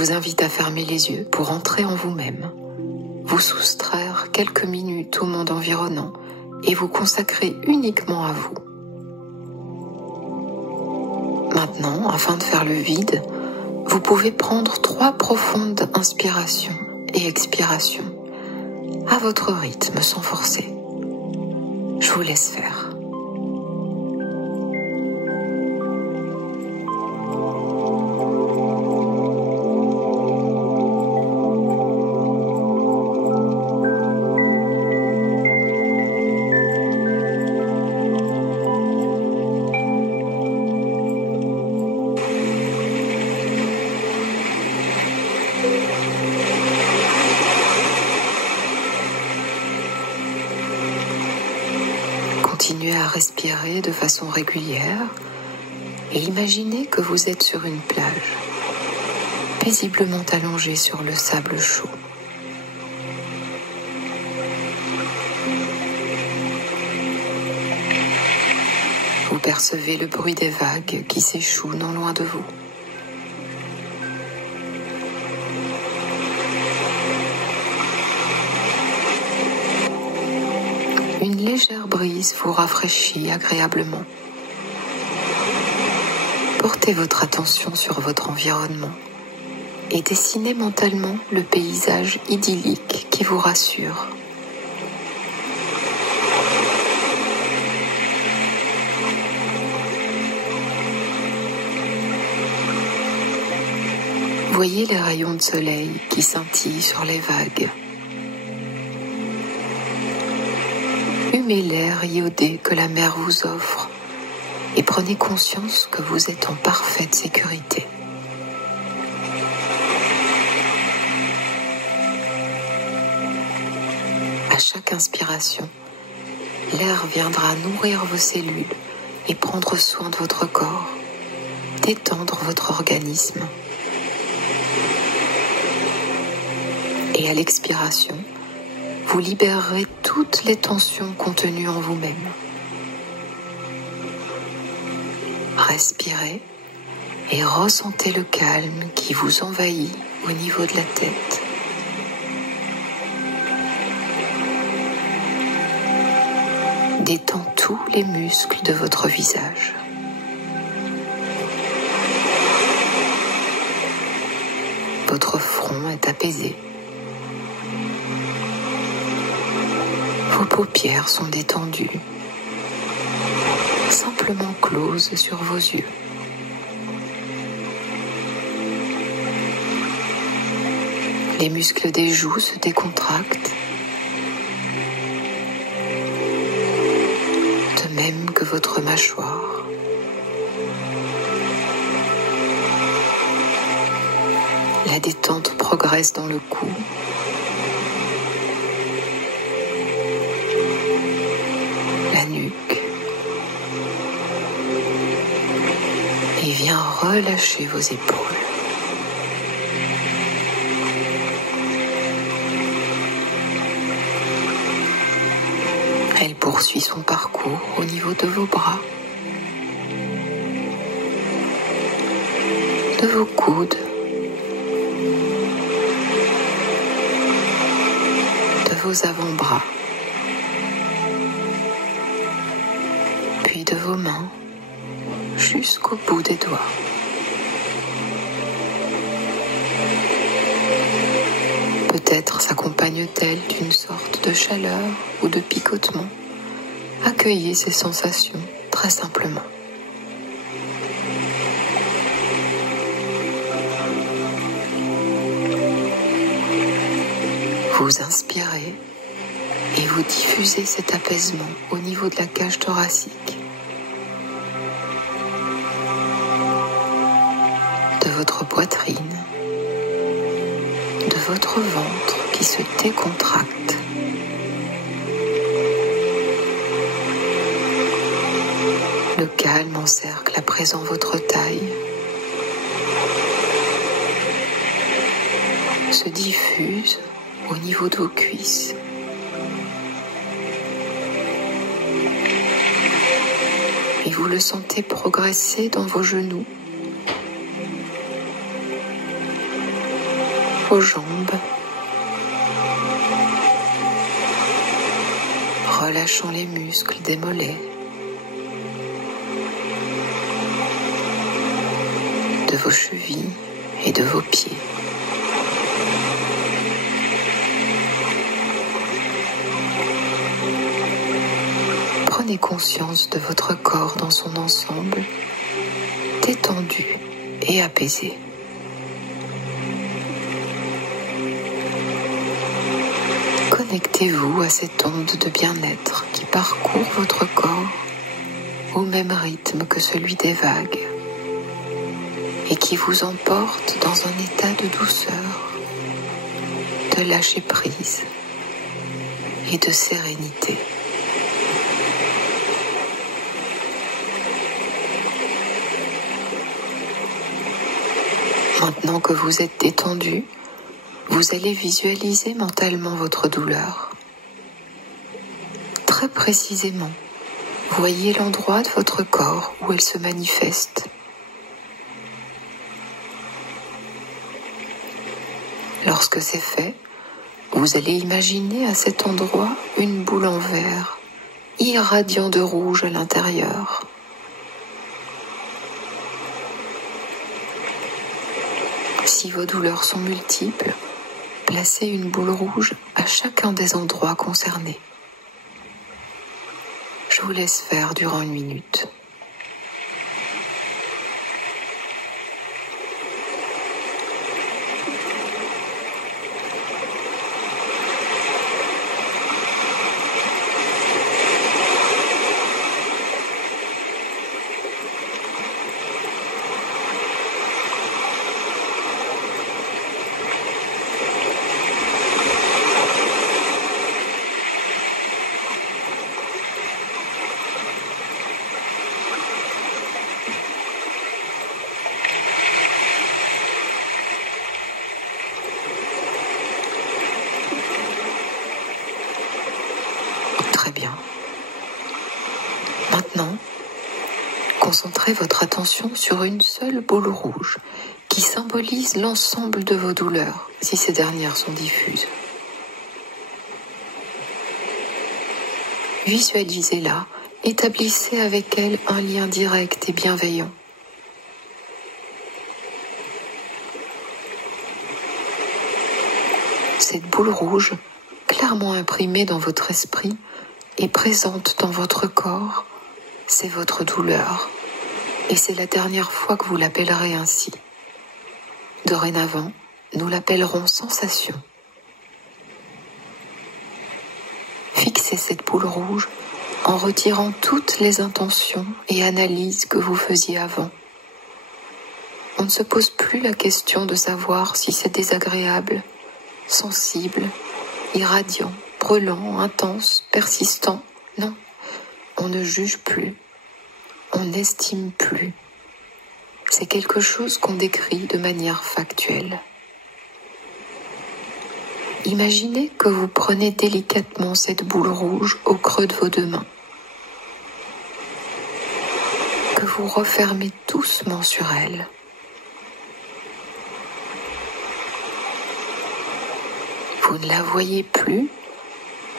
vous invite à fermer les yeux pour entrer en vous-même, vous soustraire quelques minutes au monde environnant et vous consacrer uniquement à vous. Maintenant, afin de faire le vide, vous pouvez prendre 3 profondes inspirations et expirations à votre rythme sans forcer. Je vous laisse faire. Continuez à respirer de façon régulière et imaginez que vous êtes sur une plage, paisiblement allongée sur le sable chaud. Vous percevez le bruit des vagues qui s'échouent non loin de vous. Une légère brise vous rafraîchit agréablement. Portez votre attention sur votre environnement et dessinez mentalement le paysage idyllique qui vous rassure. Voyez les rayons de soleil qui scintillent sur les vagues. Humez l'air iodé que la mer vous offre et prenez conscience que vous êtes en parfaite sécurité. À chaque inspiration, l'air viendra nourrir vos cellules et prendre soin de votre corps, détendre votre organisme. Et à l'expiration, vous libérerez toutes les tensions contenues en vous-même. Respirez et ressentez le calme qui vous envahit au niveau de la tête. Détend tous les muscles de votre visage. Votre front est apaisé. Vos paupières sont détendues, simplement closes sur vos yeux. Les muscles des joues se décontractent, de même que votre mâchoire. La détente progresse dans le cou. Et viens relâcher vos épaules. Elle poursuit son parcours au niveau de vos bras, de vos coudes, de vos avant-bras, puis de vos mains, jusqu'au bout des doigts. Peut-être s'accompagne-t-elle d'une sorte de chaleur ou de picotement. Accueillez ces sensations très simplement. Vous inspirez et vous diffusez cet apaisement au niveau de la cage thoracique, de votre poitrine, de votre ventre qui se décontracte. Le calme encercle à présent votre taille, se diffuse au niveau de vos cuisses. Et vous le sentez progresser dans vos genoux, vos jambes, relâchant les muscles des mollets, de vos chevilles et de vos pieds. Prenez conscience de votre corps dans son ensemble, détendu et apaisé. Connectez-vous à cette onde de bien-être qui parcourt votre corps au même rythme que celui des vagues et qui vous emporte dans un état de douceur, de lâcher-prise et de sérénité. Maintenant que vous êtes détendu, vous allez visualiser mentalement votre douleur. Très précisément, voyez l'endroit de votre corps où elle se manifeste. Lorsque c'est fait, vous allez imaginer à cet endroit une boule en verre, irradiant de rouge à l'intérieur. Si vos douleurs sont multiples, placez une boule rouge à chacun des endroits concernés. Je vous laisse faire durant 1 minute. Très bien. Maintenant, concentrez votre attention sur une seule boule rouge qui symbolise l'ensemble de vos douleurs, si ces dernières sont diffuses. Visualisez-la, établissez avec elle un lien direct et bienveillant. Cette boule rouge, clairement imprimée dans votre esprit, est présente dans votre corps, c'est votre douleur, et c'est la dernière fois que vous l'appellerez ainsi. Dorénavant, nous l'appellerons sensation. Fixez cette boule rouge en retirant toutes les intentions et analyses que vous faisiez avant. On ne se pose plus la question de savoir si c'est désagréable, sensible, irradiant, brûlant, intense, persistant. Non, on ne juge plus, on n'estime plus. C'est quelque chose qu'on décrit de manière factuelle. Imaginez que vous prenez délicatement cette boule rouge au creux de vos 2 mains, que vous refermez doucement sur elle. Vous ne la voyez plus,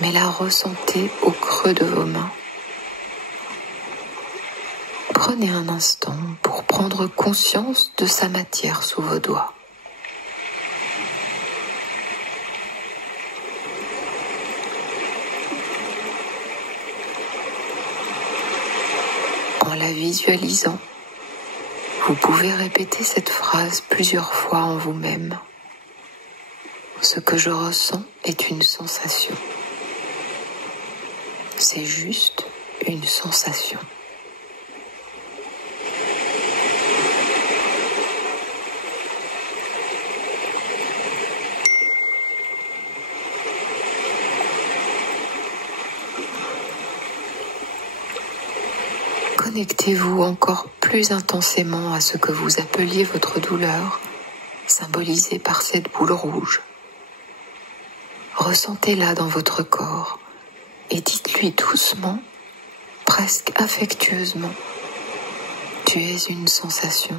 mais la ressentez au creux de vos mains. Prenez un instant pour prendre conscience de sa matière sous vos doigts. En la visualisant, vous pouvez répéter cette phrase plusieurs fois en vous-même. Ce que je ressens est une sensation. C'est juste une sensation. Connectez-vous encore plus intensément à ce que vous appeliez votre douleur, symbolisée par cette boule rouge. Ressentez-la dans votre corps et dites-lui doucement, presque affectueusement, tu es une sensation.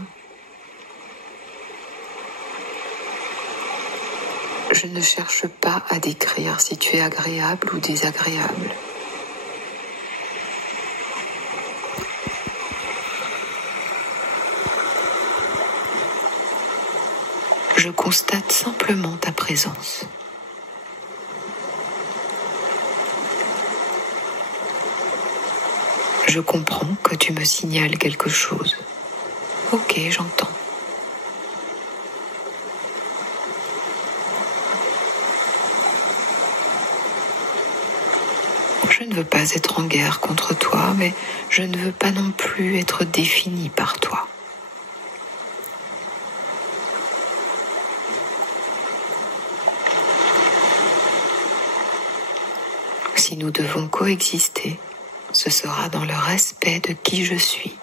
Je ne cherche pas à décrire si tu es agréable ou désagréable. Je constate simplement ta présence. Je comprends que tu me signales quelque chose. Ok, j'entends. Je ne veux pas être en guerre contre toi, mais je ne veux pas non plus être défini par toi. Si nous devons coexister, ce sera dans le respect de qui je suis.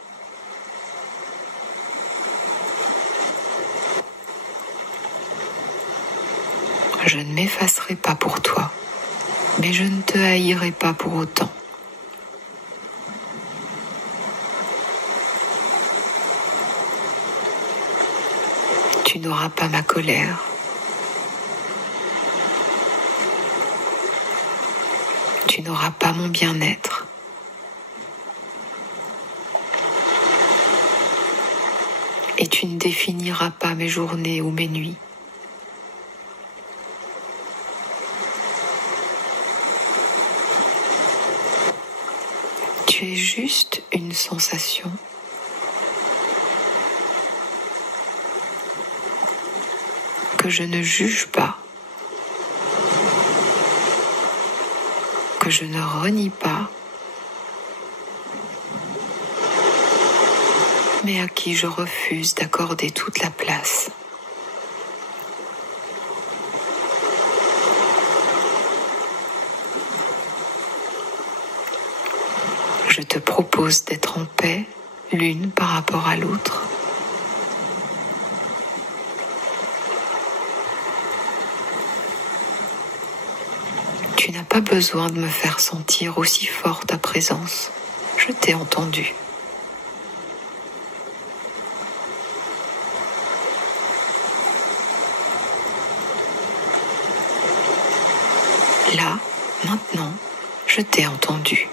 Je ne m'effacerai pas pour toi, mais je ne te haïrai pas pour autant. Tu n'auras pas ma colère. Tu n'auras pas mon bien-être. Et tu ne définiras pas mes journées ou mes nuits. Tu es juste une sensation. Que je ne juge pas. Que je ne renie pas. Mais à qui je refuse d'accorder toute la place. Je te propose d'être en paix l'une par rapport à l'autre. Tu n'as pas besoin de me faire sentir aussi fort ta présence. Je t'ai entendu. Là, maintenant, je t'ai entendu.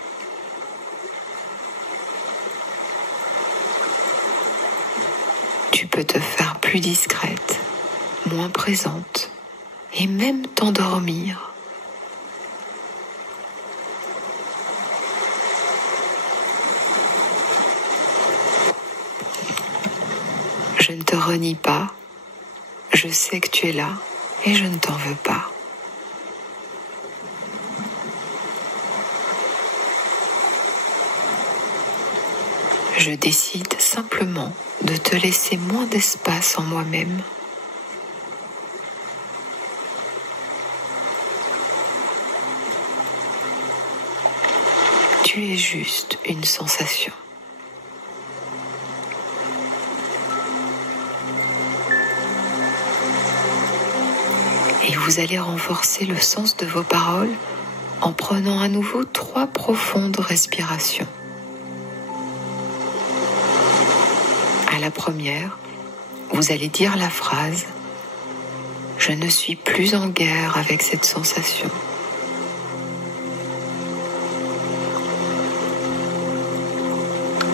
Tu peux te faire plus discrète, moins présente, et même t'endormir. Je ne te renie pas, je sais que tu es là et je ne t'en veux pas. Je décide simplement de te laisser moins d'espace en moi-même. Tu es juste une sensation. Et vous allez renforcer le sens de vos paroles en prenant à nouveau 3 profondes respirations. À la première, vous allez dire la phrase « Je ne suis plus en guerre avec cette sensation ».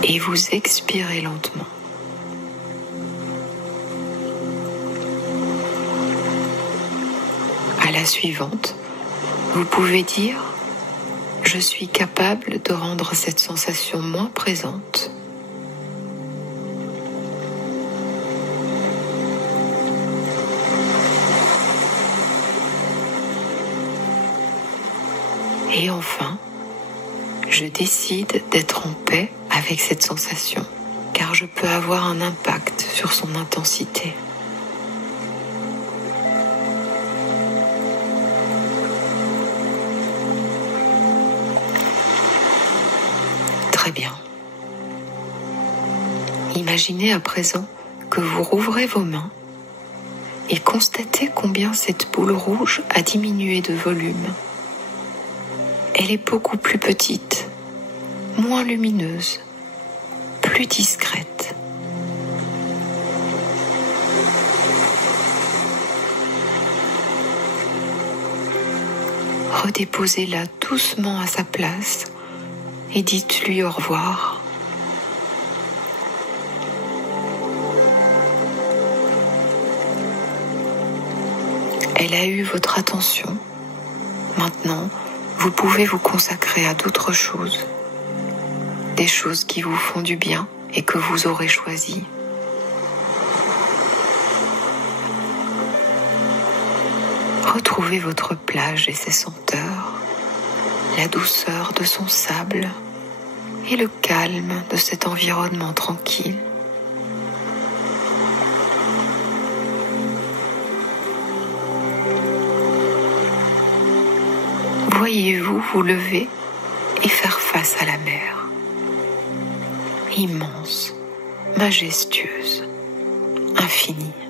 Et vous expirez lentement. À la suivante, vous pouvez dire « Je suis capable de rendre cette sensation moins présente ». Et enfin, je décide d'être en paix avec cette sensation, car je peux avoir un impact sur son intensité. Très bien. Imaginez à présent que vous rouvrez vos mains et constatez combien cette boule rouge a diminué de volume. Elle est beaucoup plus petite, moins lumineuse, plus discrète. redéposez-la doucement à sa place et dites-lui au revoir. Elle a eu votre attention. Maintenant, vous pouvez vous consacrer à d'autres choses, des choses qui vous font du bien et que vous aurez choisies. Retrouvez votre plage et ses senteurs, la douceur de son sable et le calme de cet environnement tranquille. Voyez-vous vous lever et faire face à la mer, immense, majestueuse, infinie.